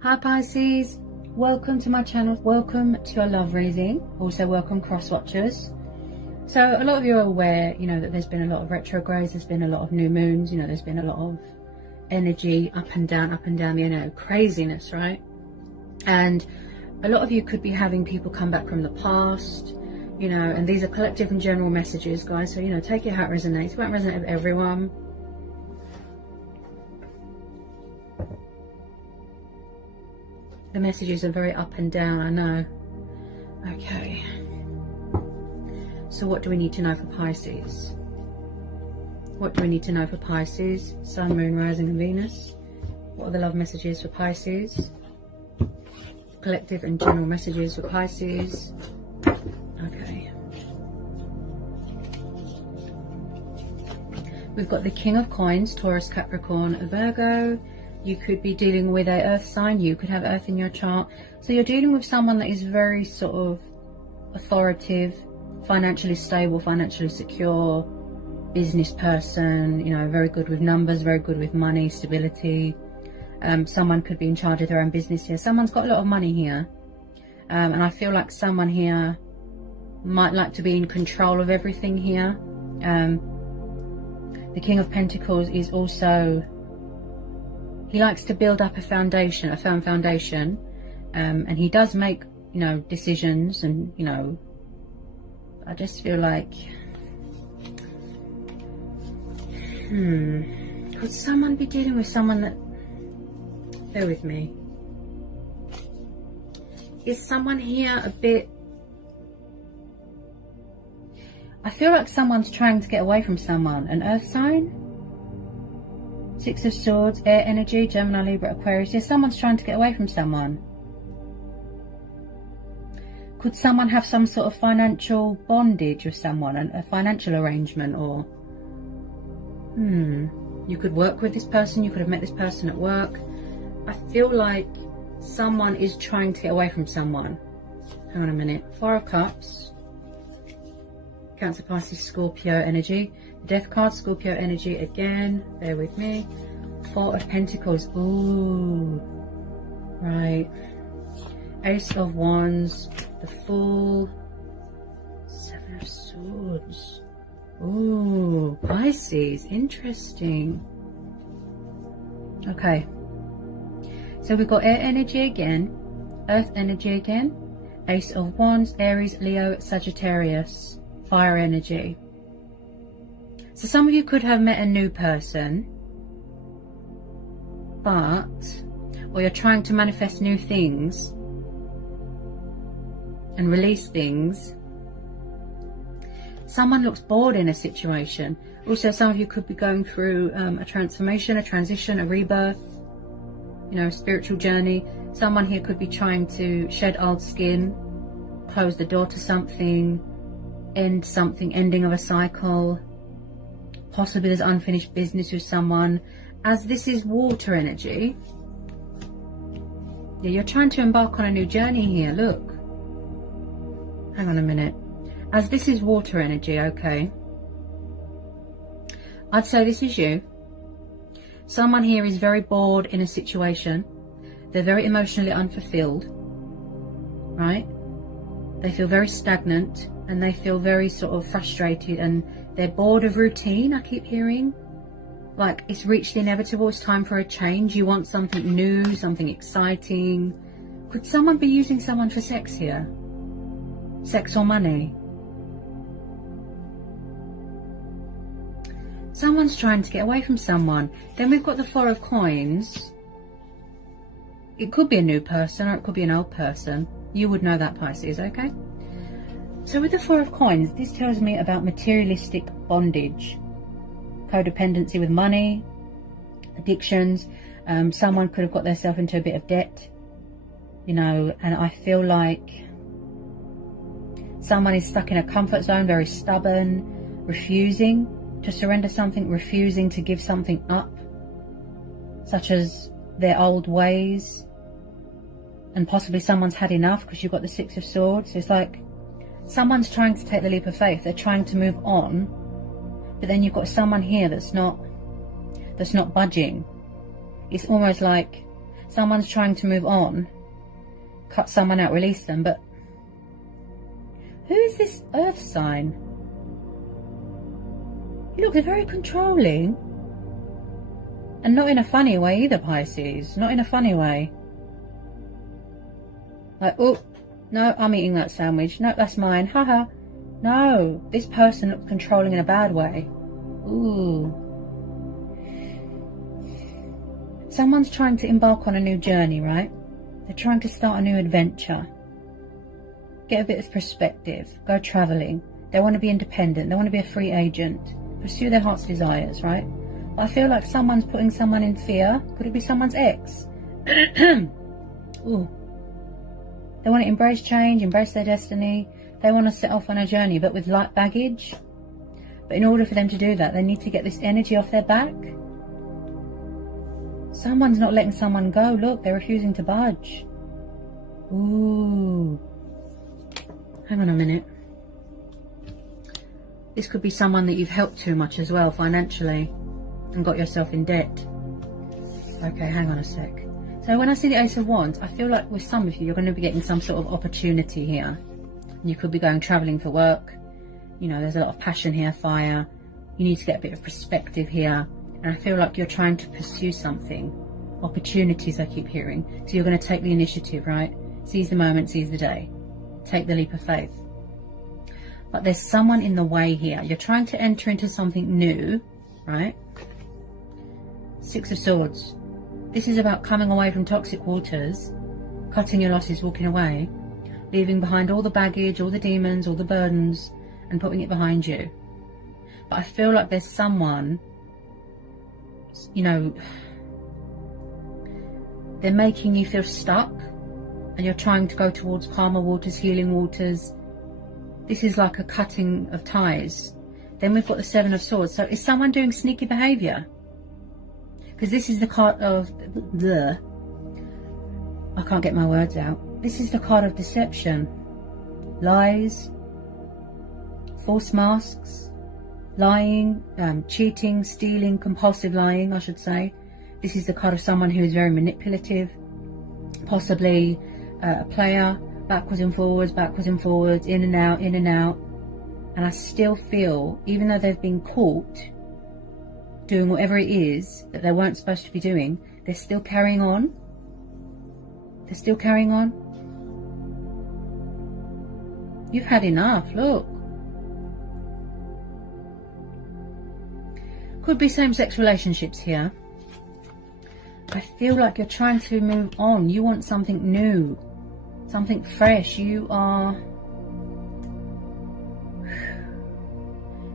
Hi Pisces, welcome to my channel, welcome to a love reading, also welcome cross watchers. So a lot of you are aware, that there's been a lot of retrogrades, there's been a lot of new moons, there's been a lot of energy up and down, craziness, right? And a lot of you could be having people come back from the past, and these are collective and general messages, guys. So, take it how it resonates. It won't resonate with everyone. The messages are very up and down, I know. Okay. So what do we need to know for Pisces? What do we need to know for Pisces? Sun, Moon, Rising and Venus. What are the love messages for Pisces? Collective and general messages for Pisces. Okay. We've got the King of Coins, Taurus, Capricorn, Virgo. You could be dealing with a earth sign. You could have earth in your chart. So you're dealing with someone that is very sort of authoritative, financially stable, financially secure, business person, very good with numbers, very good with money, stability. Someone could be in charge of their own business here. Someone's got a lot of money here. And I feel like someone here might like to be in control of everything here. The King of Pentacles is also... he likes to build up a foundation, a firm foundation, and he does make, decisions, and, I just feel like, could someone be dealing with someone that, bear with me, is someone here a bit, I feel like someone's trying to get away from someone, an earth sign? Six of Swords, air energy, Gemini, Libra, Aquarius. Yeah, someone's trying to get away from someone. Could someone have some sort of financial bondage with someone, a financial arrangement, or... you could work with this person, you could have met this person at work. I feel like someone is trying to get away from someone. Hang on a minute. Four of Cups. Cancer, Pisces, Scorpio energy. Death card, Scorpio energy again. Bear with me. Four of Pentacles. Ooh. Right. Ace of Wands. The Fool. Seven of Swords. Ooh. Pisces. Interesting. Okay. So we've got air energy again. Earth energy again. Ace of Wands. Aries, Leo, Sagittarius. Fire energy. So some of you could have met a new person, or you're trying to manifest new things and release things. Someone looks bored in a situation. Also, some of you could be going through a transformation, a transition, a rebirth, spiritual journey. Someone here could be trying to shed old skin, close the door to something, end something, ending of a cycle. Possibly there's unfinished business with someone. As this is water energy, yeah, you're trying to embark on a new journey here. Look, hang on a minute. As this is water energy, okay, I'd say this is you. Someone here is very bored in a situation. They're very emotionally unfulfilled, right? They feel very stagnant, and they feel very sort of frustrated, and they're bored of routine. I keep hearing like it's reached the inevitable. It's time for a change. You want something new, something exciting. Could someone be using someone for sex here? Sex or money? Someone's trying to get away from someone. Then we've got the Four of Coins. It could be a new person, or it could be an old person. You would know that, Pisces, okay? So with the Four of Coins, this tells me about materialistic bondage, codependency with money, addictions. Someone could have got themselves into a bit of debt, and I feel like someone is stuck in a comfort zone, very stubborn, refusing to surrender something, refusing to give something up, such as their old ways. And possibly someone's had enough, because you've got the Six of Swords. So it's like someone's trying to take the leap of faith. They're trying to move on, but then you've got someone here that's not budging. It's almost like Someone's trying to move on, cut someone out, release them. But who is this earth sign? You look, they're very controlling. And not in a funny way either, Pisces. Not in a funny way. Like, oh, no, I'm eating that sandwich. No, that's mine. Haha. No, this person looks controlling in a bad way. Ooh. Someone's trying to embark on a new journey, right? They're trying to start a new adventure. Get a bit of perspective. Go travelling. They want to be independent. They want to be a free agent. Pursue their heart's desires, right? But I feel like someone's putting someone in fear. Could it be someone's ex? Ooh. They want to embrace change, embrace their destiny. They want to set off on a journey, but with light baggage. But in order for them to do that, they need to get this energy off their back. Someone's not letting someone go. Look, they're refusing to budge. Ooh. Hang on a minute. This could be someone that you've helped too much as well, financially, and got yourself in debt. Okay, hang on a sec. So when I see the Ace of Wands, I feel like with some of you, you're going to be getting some sort of opportunity here. You could be going travelling for work. You know, there's a lot of passion here, fire. You need to get a bit of perspective here. And I feel like you're trying to pursue something. Opportunities, I keep hearing. So you're going to take the initiative, right? Seize the moment, seize the day. Take the leap of faith. But there's someone in the way here. You're trying to enter into something new, right? Six of Swords. This is about coming away from toxic waters, cutting your losses, walking away, leaving behind all the baggage, all the demons, all the burdens, and putting it behind you. But I feel like there's someone, you know, they're making you feel stuck, and you're trying to go towards calmer waters, healing waters. This is like a cutting of ties. Then we've got the Seven of Swords. So is someone doing sneaky behaviour? Because this is the card of the... I can't get my words out. This is the card of deception. Lies. False masks. Lying. Cheating. Stealing. Compulsive lying, I should say. This is the card of someone who is very manipulative. Possibly a player. Backwards and forwards, in and out, in and out. And I still feel, even though they've been caught doing whatever it is that they weren't supposed to be doing, they're still carrying on. They're still carrying on. You've had enough, look. Could be same-sex relationships here. I feel like you're trying to move on. You want something new. Something fresh. You are...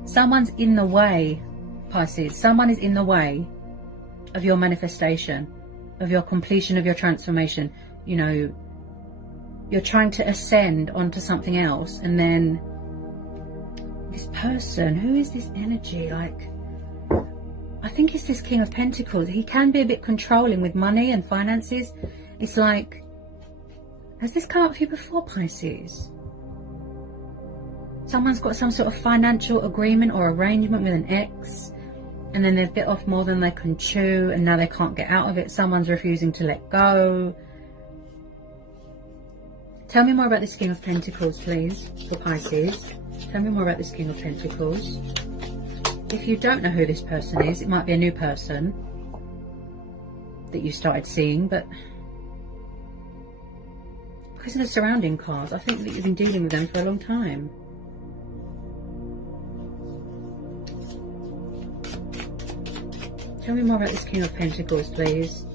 Someone's in the way, Pisces. Someone is in the way of your manifestation, of your completion of your transformation. You know, you're trying to ascend onto something else, and then this person, who is this energy? Like, I think it's this King of Pentacles. He can be a bit controlling with money and finances. It's like, has this come up for you before, Pisces? Someone's got some sort of financial agreement or arrangement with an ex, and then they've bit off more than they can chew, and now they can't get out of it. Someone's refusing to let go. Tell me more about this King of Pentacles, please, for Pisces. Tell me more about this King of Pentacles. If you don't know who this person is, it might be a new person that you started seeing, but because of the surrounding cards, I think that you've been dealing with them for a long time. Tell me more about this King of Pentacles, please.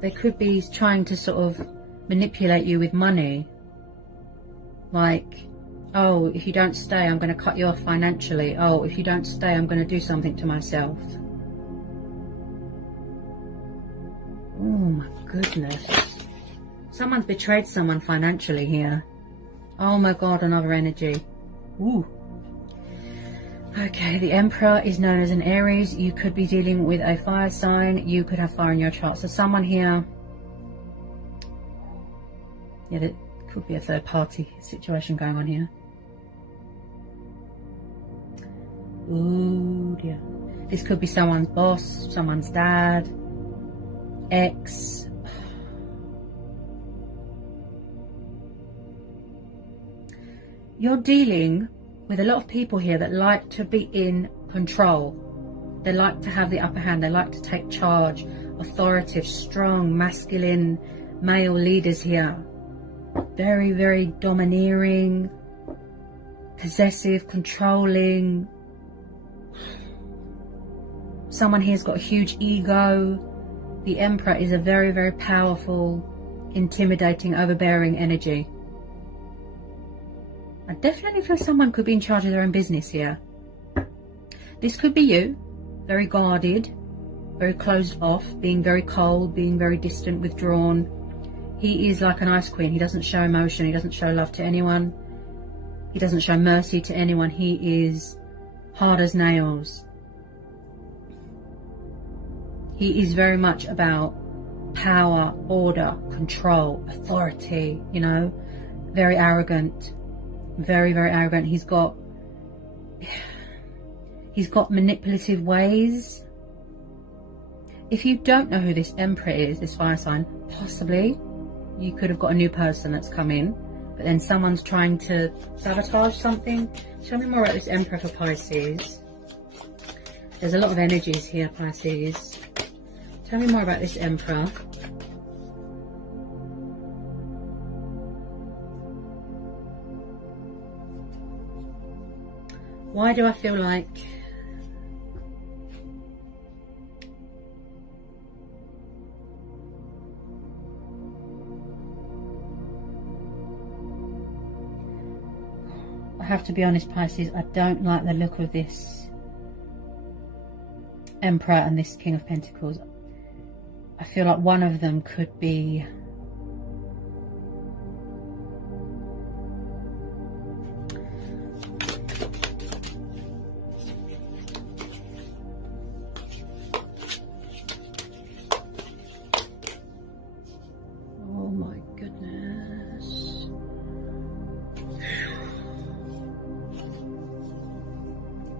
They could be trying to sort of manipulate you with money. Like, oh, if you don't stay, I'm going to cut you off financially. Oh, if you don't stay, I'm going to do something to myself. Oh my goodness. Someone's betrayed someone financially here. Oh my God, another energy. Ooh. Okay, the Emperor is known as an Aries. You could be dealing with a fire sign. You could have fire in your chart. So someone here... Yeah, there could be a third party situation going on here. Ooh, dear. This could be someone's boss, someone's dad. ex. You're dealing with a lot of people here that like to be in control. They like to have the upper hand. They like to take charge. Authoritative, strong, masculine male leaders here. Very, very domineering, possessive, controlling. Someone here's got a huge ego. The Emperor is a very, very powerful, intimidating, overbearing energy. I definitely feel someone could be in charge of their own business here. This could be you, very guarded, very closed off, being very cold, being very distant, withdrawn. He is like an ice queen. He doesn't show emotion. He doesn't show love to anyone. He doesn't show mercy to anyone. He is hard as nails. He is very much about power, order, control, authority, you know, very arrogant, very, very arrogant. He's got manipulative ways. If you don't know who this Emperor is, this fire sign, possibly you could have got a new person that's come in, but then someone's trying to sabotage something. Tell me more about this Emperor for Pisces. There's a lot of energies here, Pisces. Tell me more about this Emperor. Why do I feel like I have to be honest, Pisces, I don't like the look of this Emperor and this King of Pentacles. I feel like one of them could be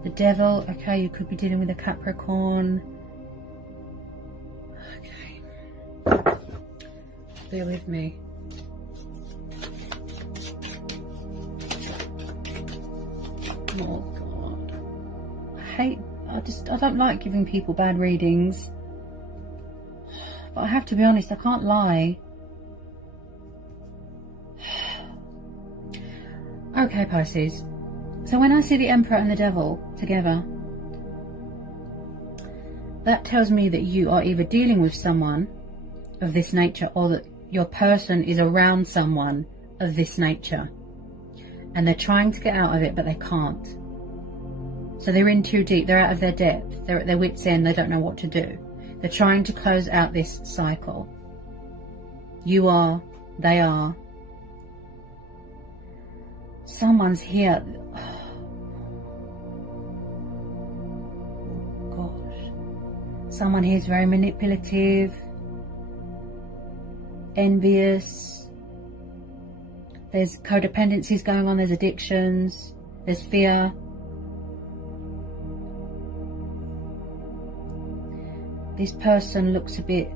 the Devil. Okay, you could be dealing with a Capricorn. Okay, bear with me. Oh God, I don't like giving people bad readings, but I have to be honest, I can't lie. Okay, Pisces. So when I see the Emperor and the Devil together, that tells me that you are either dealing with someone of this nature, or that your person is around someone of this nature, and they're trying to get out of it, but they can't. So they're in too deep, they're out of their depth, they're at their wits' end, they don't know what to do. They're trying to close out this cycle. You are, they are. Someone's here. Someone here is very manipulative, envious. There's codependencies going on, there's addictions, there's fear. This person looks a bit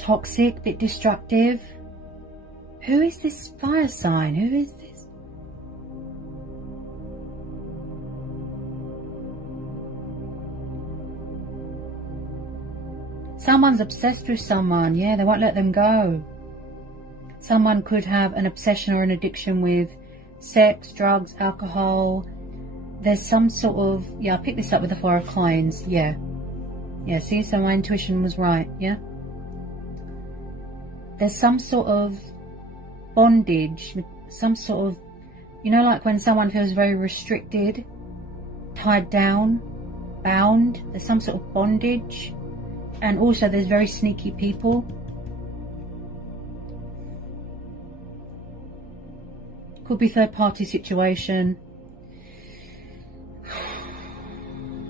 toxic, a bit destructive. Who is this fire sign? Who is this? Someone's obsessed with someone, yeah, they won't let them go. Someone could have an obsession or an addiction with sex, drugs, alcohol. There's some sort of, yeah, I picked this up with the Four of Coins, yeah. Yeah, see, so my intuition was right, yeah. There's some sort of bondage, some sort of, you know, like when someone feels very restricted, tied down, bound, there's some sort of bondage. And also there's very sneaky people. Could be third party situation.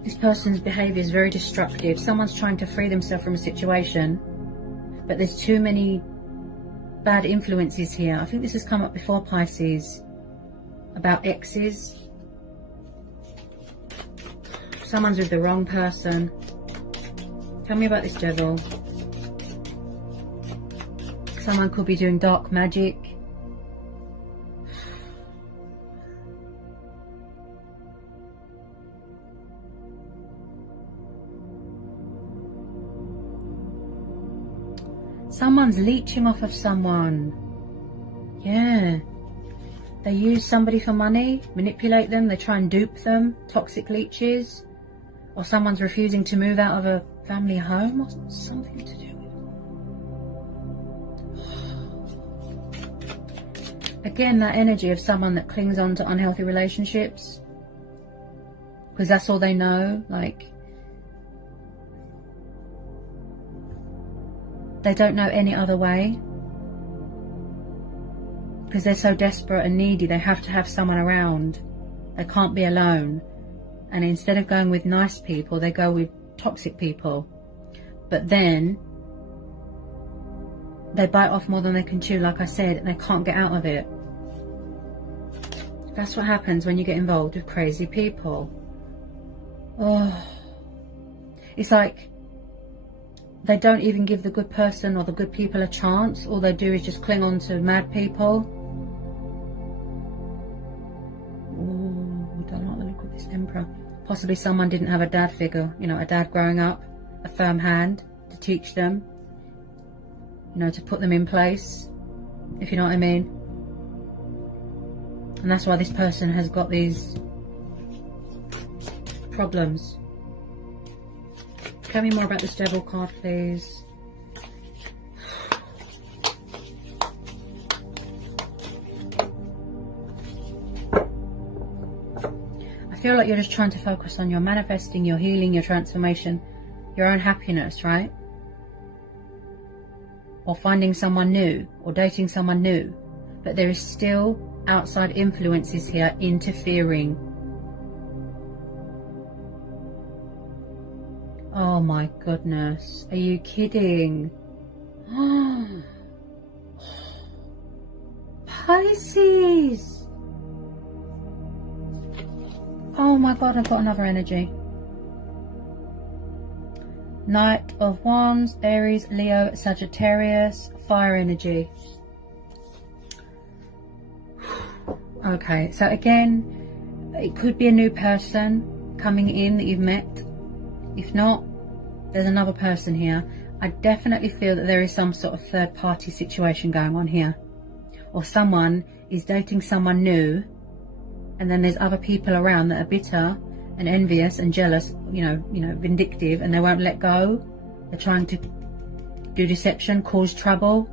This person's behaviour is very destructive. Someone's trying to free themselves from a situation, but there's too many bad influences here. I think this has come up before, Pisces, about exes. Someone's with the wrong person. Tell me about this devil. Someone could be doing dark magic. Someone's leeching off of someone. Yeah. They use somebody for money, manipulate them, they try and dupe them, toxic leeches. Or someone's refusing to move out of a family home, or something to do with. Again, that energy of someone that clings on to unhealthy relationships. Because that's all they know, like... They don't know any other way. Because they're so desperate and needy, they have to have someone around. They can't be alone. And instead of going with nice people, they go with toxic people. But then, they bite off more than they can chew, like I said, and they can't get out of it. That's what happens when you get involved with crazy people. Oh. It's like... They don't even give the good person or the good people a chance. All they do is just cling on to mad people. Ooh, I don't like the look of this Emperor. Possibly someone didn't have a dad figure, you know, a dad growing up, a firm hand to teach them, you know, to put them in place, if you know what I mean. And that's why this person has got these problems. Tell me more about this devil card, please. I feel like you're just trying to focus on your manifesting, your healing, your transformation, your own happiness, right? Or finding someone new, or dating someone new. But there is still outside influences here interfering. Oh my goodness, are you kidding? Pisces! Oh my god, I've got another energy. Knight of Wands, Aries, Leo, Sagittarius, fire energy. Okay, so again, it could be a new person coming in that you've met. If not, there's another person here. I definitely feel that there is some sort of third party situation going on here. Or someone is dating someone new, and then there's other people around that are bitter and envious and jealous, you know, vindictive, and they won't let go. They're trying to do deception, cause trouble.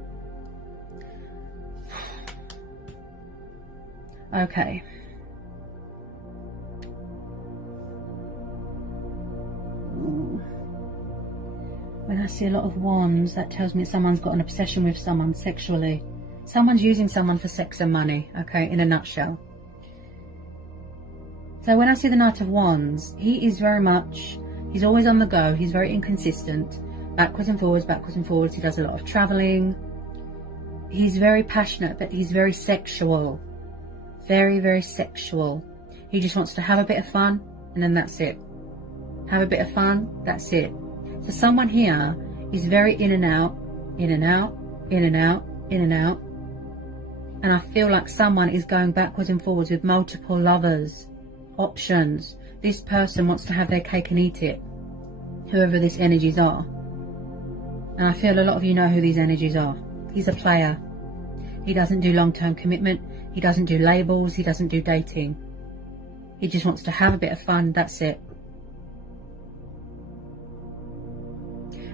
Okay. When I see a lot of wands, that tells me someone's got an obsession with someone sexually. Someone's using someone for sex and money, okay, in a nutshell. So when I see the Knight of Wands, he is very much, he's always on the go, he's very inconsistent, backwards and forwards, he does a lot of travelling. He's very passionate, but he's very sexual. Very, very sexual. He just wants to have a bit of fun, and then that's it. Have a bit of fun, that's it. So someone here is very in and out, in and out, in and out, in and out. And I feel like someone is going backwards and forwards with multiple lovers, options. This person wants to have their cake and eat it, whoever these energies are. And I feel a lot of you know who these energies are. He's a player. He doesn't do long-term commitment. He doesn't do labels. He doesn't do dating. He just wants to have a bit of fun, that's it.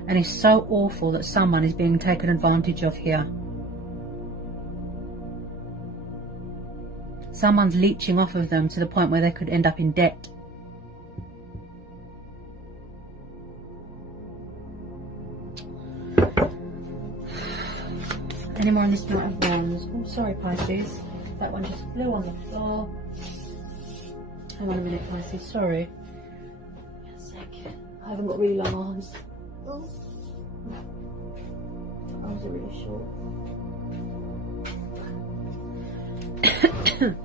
And it's so awful that someone is being taken advantage of here. Someone's leeching off of them to the point where they could end up in debt. Any more on this Knight of Wands? Oh, sorry, Pisces. That one just flew on the floor. Hang on a minute, Pisces. Sorry. A sec. I haven't got really long arms. Oh. Arms are really short. Okay.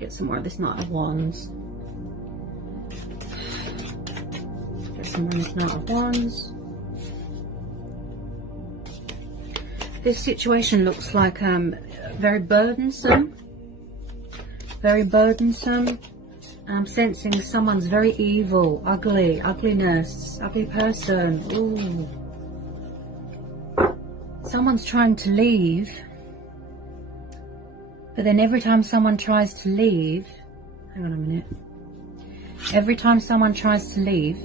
Get some more of this Knight of Wands. Get some more of this Knight of Wands. This situation looks like very burdensome. Very burdensome. I'm sensing someone's very evil, ugly, ugliness, ugly person. Ooh. Someone's trying to leave. But then every time someone tries to leave, hang on a minute. Every time someone tries to leave,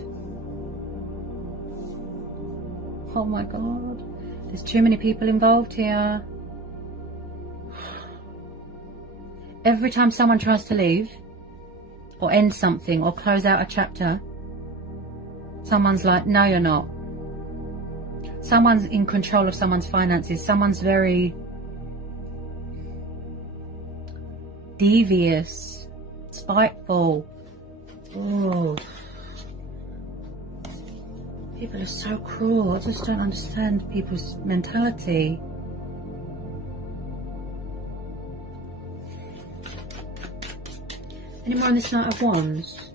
oh my God, there's too many people involved here. Every time someone tries to leave, or end something, or close out a chapter, someone's like, no, you're not. Someone's in control of someone's finances. Someone's very devious, spiteful. Oh, people are so cruel. I just don't understand people's mentality. Any more on this Knight of Wands?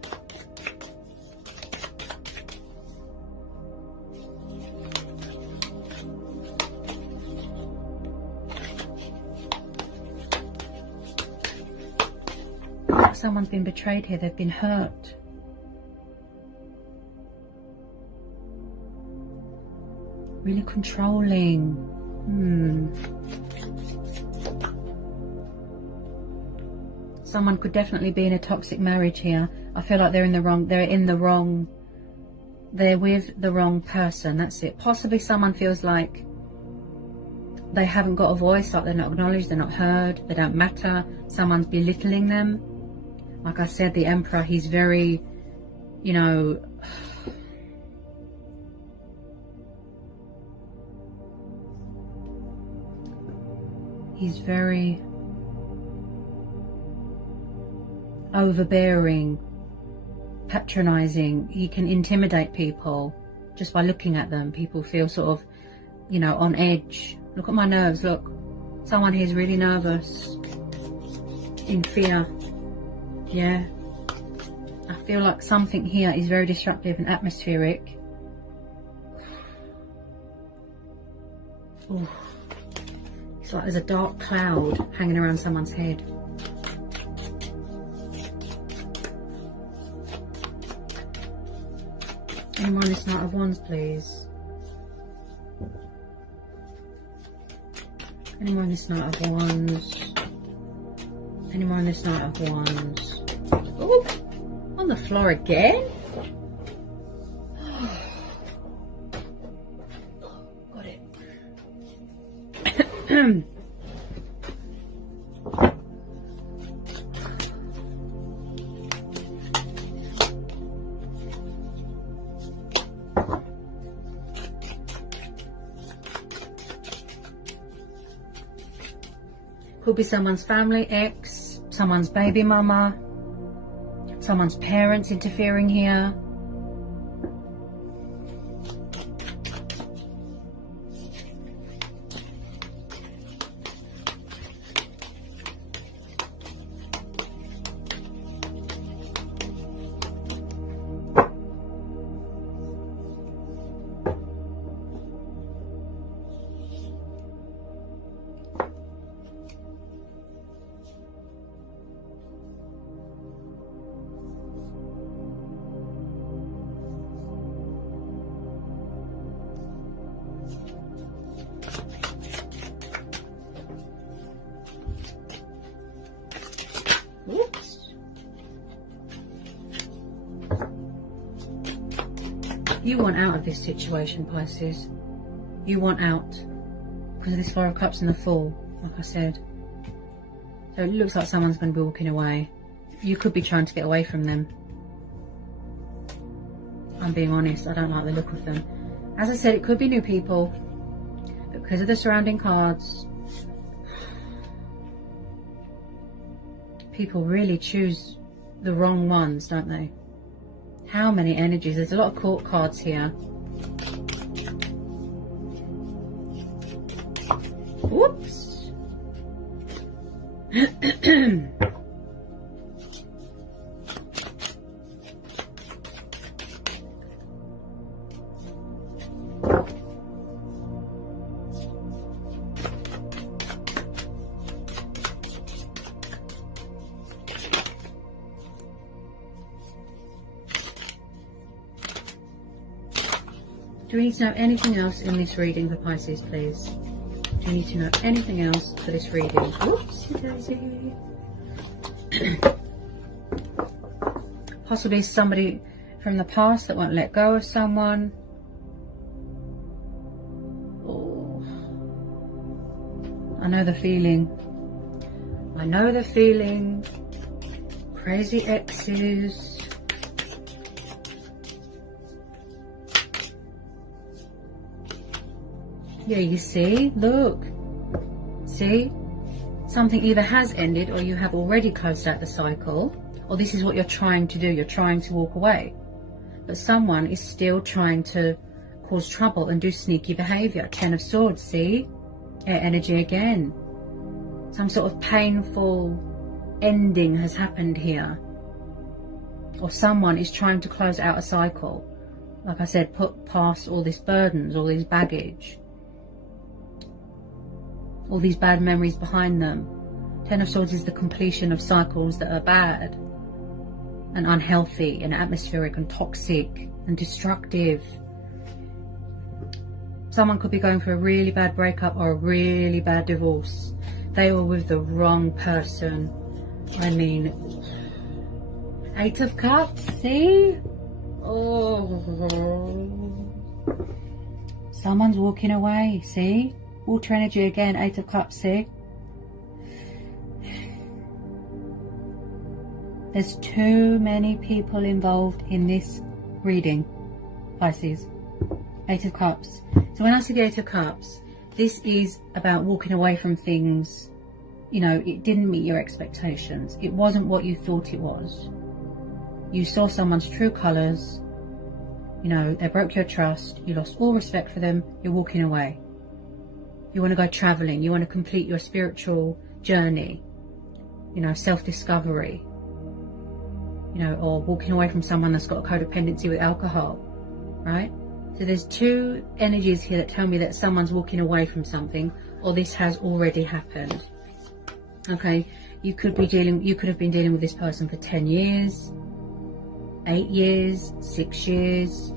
Someone's been betrayed here. They've been hurt. Really controlling. Someone could definitely be in a toxic marriage here. I feel like they're with the wrong person. That's it. Possibly someone feels like they haven't got a voice, like they're not acknowledged, they're not heard, they don't matter. Someone's belittling them. Like I said, the Emperor, he's very, you know, he's very overbearing, patronizing. He can intimidate people just by looking at them. People feel sort of, you know, on edge. Look at my nerves, look. Someone here is really nervous, in fear. Yeah. I feel like something here is very disruptive and atmospheric. Ooh. It's like there's a dark cloud hanging around someone's head. Any more on this Knight of Wands, please? Any more on this Knight of Wands? Any more on this Knight of Wands? Oh, on the floor again? Got it. Could be someone's family, ex, someone's baby mama, someone's parents interfering here. You want out of this situation, Pisces. You want out because of this Four of Cups and the Fool, like I said. So it looks like someone's going to be walking away. You could be trying to get away from them. I'm being honest, I don't like the look of them. As I said, it could be new people, but because of the surrounding cards, people really choose the wrong ones, don't they? How many energies? There's a lot of court cards here. Whoops. Do we need to know anything else in this reading for Pisces, please? Do you need to know anything else for this reading? Whoopsie daisy. Possibly somebody from the past that won't let go of someone. Oh, I know the feeling. I know the feeling. Crazy exes. Yeah, you see, look, see, something either has ended or you have already closed out the cycle, or this is what you're trying to do, you're trying to walk away, but someone is still trying to cause trouble and do sneaky behavior. 10 of Swords, see, air energy again, some sort of painful ending has happened here, or someone is trying to close out a cycle, like I said, put past all these burdens, all these baggage, all these bad memories behind them. 10 of Swords is the completion of cycles that are bad and unhealthy and atmospheric and toxic and destructive. Someone could be going through a really bad breakup or a really bad divorce. They were with the wrong person. I mean, 8 of Cups, see? Oh, someone's walking away, see? Water energy again, 8 of Cups, see? There's too many people involved in this reading, Pisces. 8 of Cups. So when I say the 8 of Cups, this is about walking away from things, you know, it didn't meet your expectations. It wasn't what you thought it was. You saw someone's true colours, you know, they broke your trust, you lost all respect for them, you're walking away. You want to go travelling, you want to complete your spiritual journey, you know, self-discovery, you know, or walking away from someone that's got a codependency with alcohol, right? So there's two energies here that tell me that someone's walking away from something, or this has already happened. Okay, you could have been dealing with this person for 10 years, 8 years, 6 years.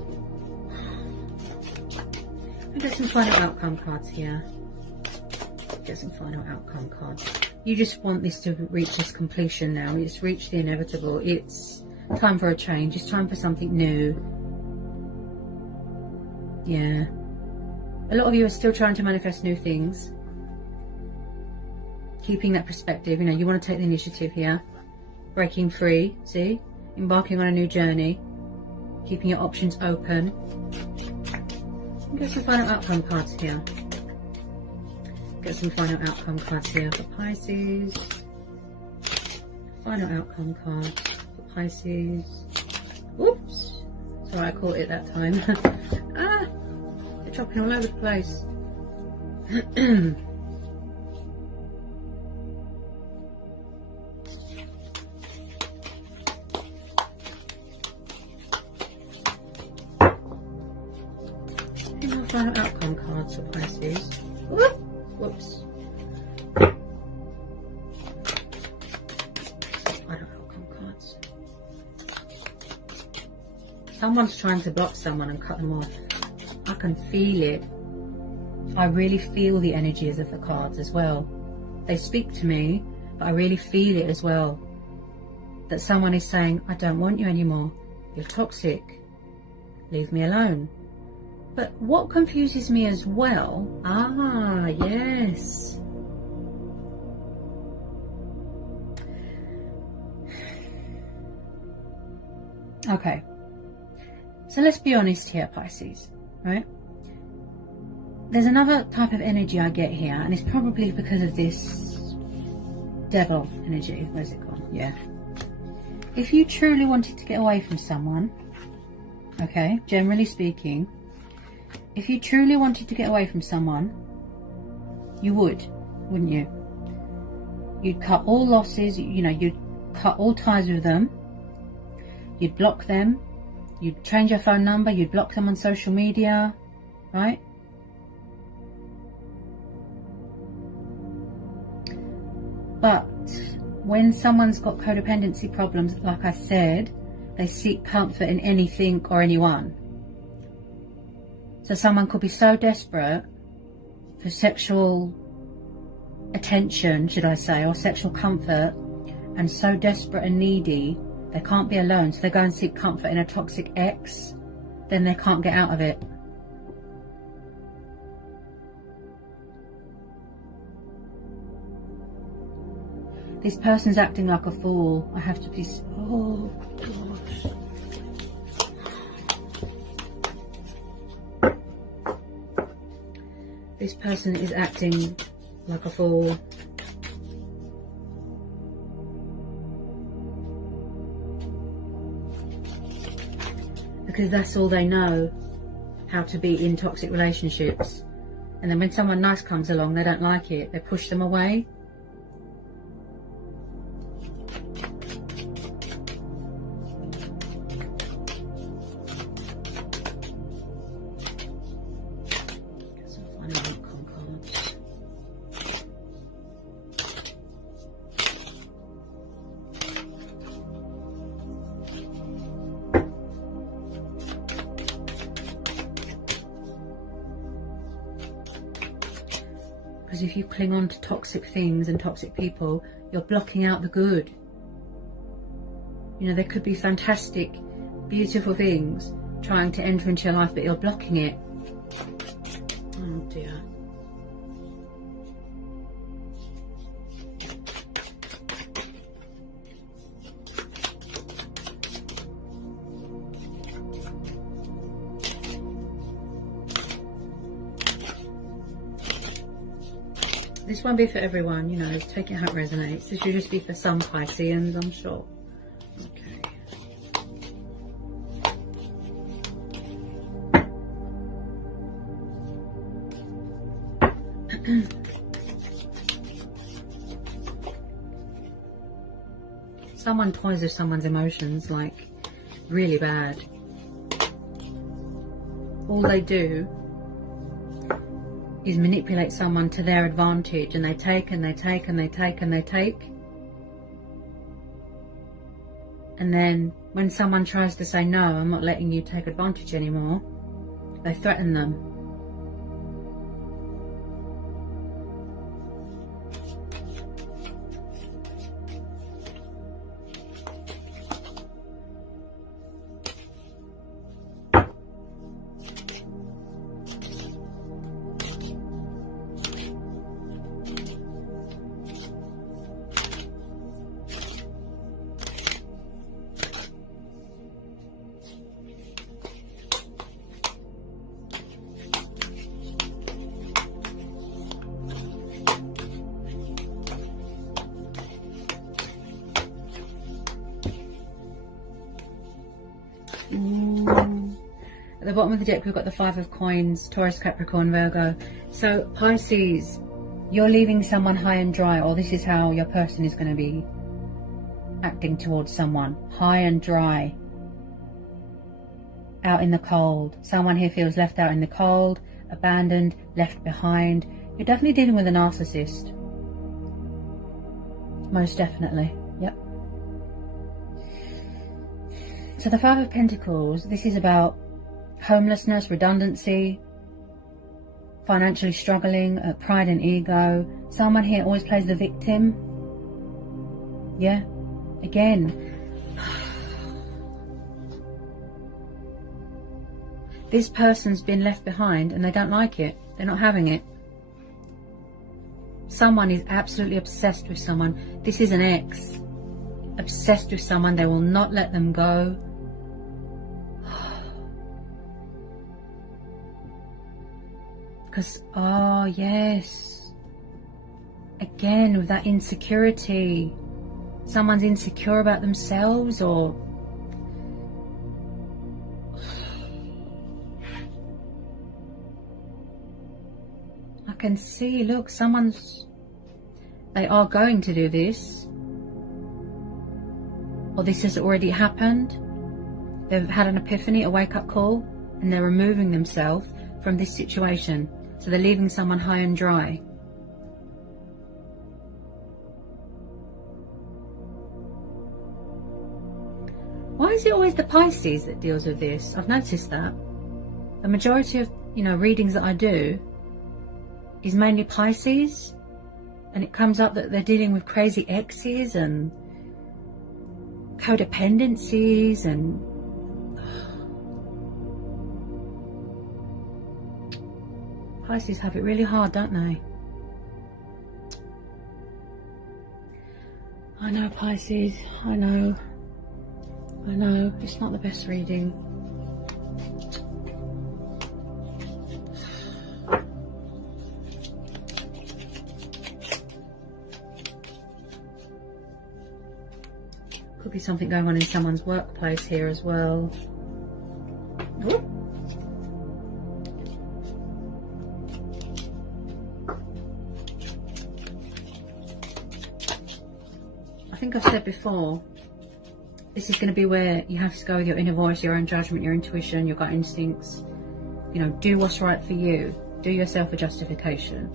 I'll get some final outcome cards here. Get some final outcome cards. You just want this to reach this completion now. It's reached the inevitable. It's time for a change. It's time for something new. Yeah. A lot of you are still trying to manifest new things. Keeping that perspective. You know, you want to take the initiative here. Breaking free. See? Embarking on a new journey. Keeping your options open. Get some final outcome cards here. Get some final outcome cards here for Pisces. Final outcome cards for Pisces. Oops. Sorry, I caught it that time. Ah! They're dropping all over the place. Final outcome cards for Pisces. Whoop. Whoops. Final outcome cards. Someone's trying to block someone and cut them off. I can feel it. I really feel the energies of the cards as well. They speak to me, but I really feel it as well. That someone is saying, I don't want you anymore. You're toxic. Leave me alone. But what confuses me as well, yes. Okay. So let's be honest here, Pisces, right? There's another type of energy I get here, and it's probably because of this devil energy. Where's it gone? Yeah. If you truly wanted to get away from someone, okay, generally speaking, if you truly wanted to get away from someone, you would, wouldn't you? You'd cut all losses, you know, you'd cut all ties with them. You'd block them. You'd change your phone number. You'd block them on social media, right? But when someone's got codependency problems, like I said, they seek comfort in anything or anyone. So someone could be so desperate for sexual attention, should I say, or sexual comfort, and so desperate and needy, they can't be alone, so they go and seek comfort in a toxic ex, then they can't get out of it. This person's acting like a fool. I have to be... Oh, gosh. This person is acting like a fool. Because that's all they know, how to be in toxic relationships. And then when someone nice comes along, they don't like it. They push them away. Because if you cling on to toxic things and toxic people, you're blocking out the good. You know, there could be fantastic, beautiful things trying to enter into your life, but you're blocking it. Oh dear. This won't be for everyone, you know, take it how it resonates. This should just be for some Pisceans, I'm sure. Okay. Someone toys with someone's emotions, like, really bad. All they do is manipulate someone to their advantage, and they take and they take and they take and they take. And then when someone tries to say, no, I'm not letting you take advantage anymore, they threaten them. At the bottom of the deck, we've got the Five of Coins, Taurus, Capricorn, Virgo. So Pisces, you're leaving someone high and dry, or this is how your person is going to be acting towards someone. High and dry. Out in the cold. Someone here feels left out in the cold, abandoned, left behind. You're definitely dealing with a narcissist. Most definitely. Yep. So the Five of Pentacles, this is about homelessness, redundancy, financially struggling, pride and ego. Someone here always plays the victim. Yeah, again. This person's been left behind and they don't like it. They're not having it. Someone is absolutely obsessed with someone. This is an ex. Obsessed with someone. They will not let them go. Because, oh yes, again with that insecurity, someone's insecure about themselves, or I can see, look, they are going to do this, or this has already happened. They've had an epiphany, a wake-up call, and they're removing themselves from this situation. So they're leaving someone high and dry. Why is it always the Pisces that deals with this? I've noticed that. The majority of you know, readings that I do is mainly Pisces, and it comes up that they're dealing with crazy exes and codependencies, and Pisces have it really hard, don't they? I know, Pisces, I know, it's not the best reading. Could be something going on in someone's workplace here as well. Ooh. I think I've said before, this is going to be where you have to go with your inner voice, your own judgment, your intuition, your gut instincts. You know, do what's right for you. Do yourself a justification.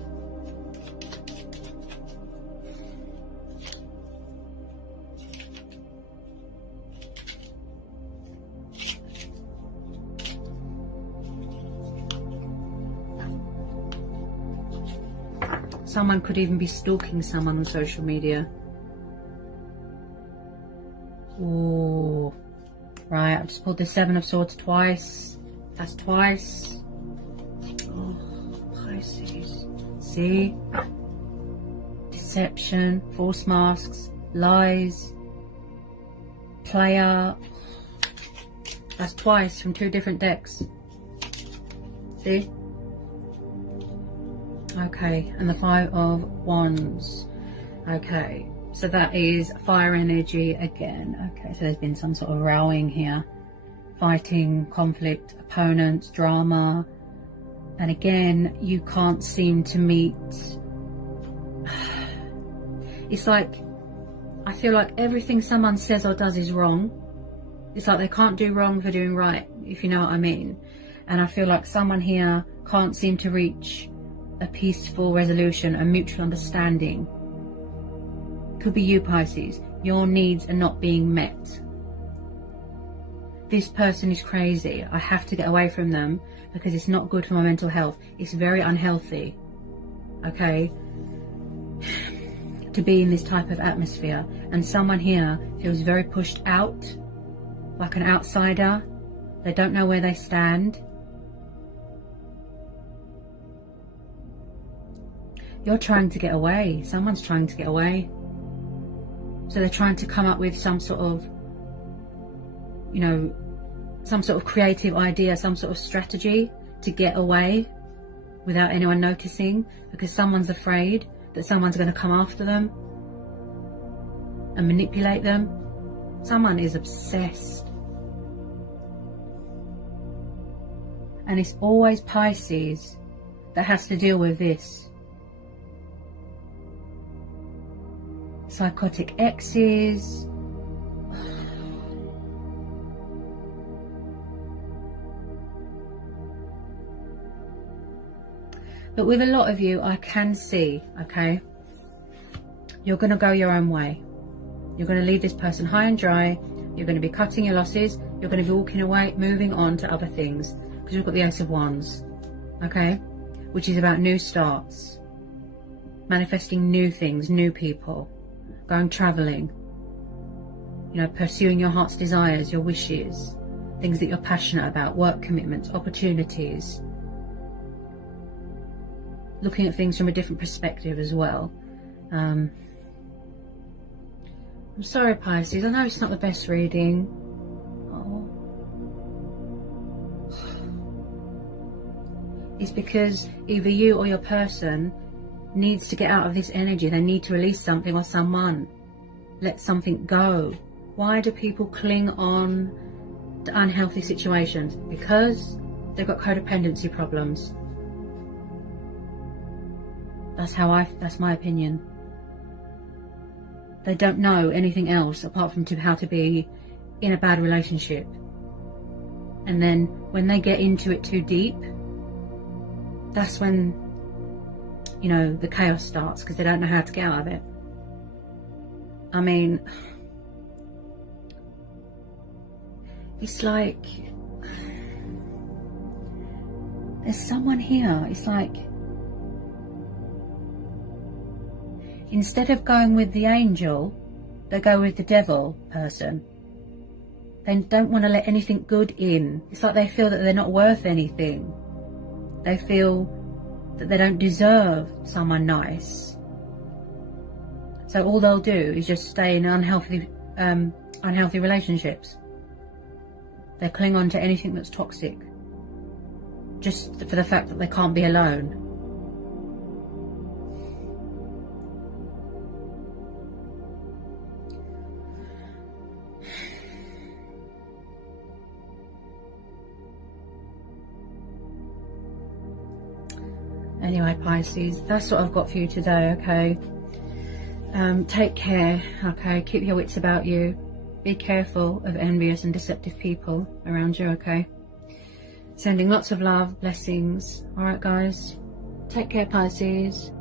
Someone could even be stalking someone on social media. Oh, right, I've just pulled the Seven of Swords twice. That's twice. Oh, Pisces. See? Deception, false masks, lies, player. That's twice from 2 different decks. See? Okay, and the Five of Wands. Okay, so that is fire energy again. Okay, so there's been some sort of rowing here. Fighting, conflict, opponents, drama. And again, you can't seem to meet. It's like, I feel like everything someone says or does is wrong. It's like they can't do wrong for doing right, if you know what I mean. And I feel like someone here can't seem to reach a peaceful resolution, a mutual understanding. Could be you, Pisces. Your needs are not being met. This person is crazy. I have to get away from them because it's not good for my mental health. It's very unhealthy, okay, to be in this type of atmosphere. And someone here feels very pushed out, like an outsider. They don't know where they stand. You're trying to get away. Someone's trying to get away. So they're trying to come up with some sort of, you know, some sort of creative idea, some sort of strategy to get away without anyone noticing, because someone's afraid that someone's going to come after them and manipulate them. Someone is obsessed. And it's always Pisces that has to deal with this. Psychotic exes. But with a lot of you, I can see, okay, you're going to go your own way. You're going to leave this person high and dry. You're going to be cutting your losses. You're going to be walking away, moving on to other things. Because we've got the Ace of Wands, okay, which is about new starts, manifesting new things, new people, going traveling, you know, pursuing your heart's desires, your wishes, things that you're passionate about, work commitments, opportunities, looking at things from a different perspective as well. I'm sorry, Pisces, I know it's not the best reading. Oh. It's because either you or your person needs to get out of this energy. They need to release something or someone. Let something go. Why do people cling on to unhealthy situations? Because they've got codependency problems. That's my opinion. They don't know anything else apart from how to be in a bad relationship. And then when they get into it too deep, that's when, you know, the chaos starts, because they don't know how to get out of it. I mean, it's like there's someone here. It's like, instead of going with the angel, they go with the devil person. They don't want to let anything good in. It's like they feel that they're not worth anything. They feel that they don't deserve someone nice. So all they'll do is just stay in unhealthy relationships. They cling on to anything that's toxic, just for the fact that they can't be alone. Anyway, Pisces, that's what I've got for you today, okay? Take care, okay? Keep your wits about you. Be careful of envious and deceptive people around you, okay? Sending lots of love, blessings. Alright, guys? Take care, Pisces.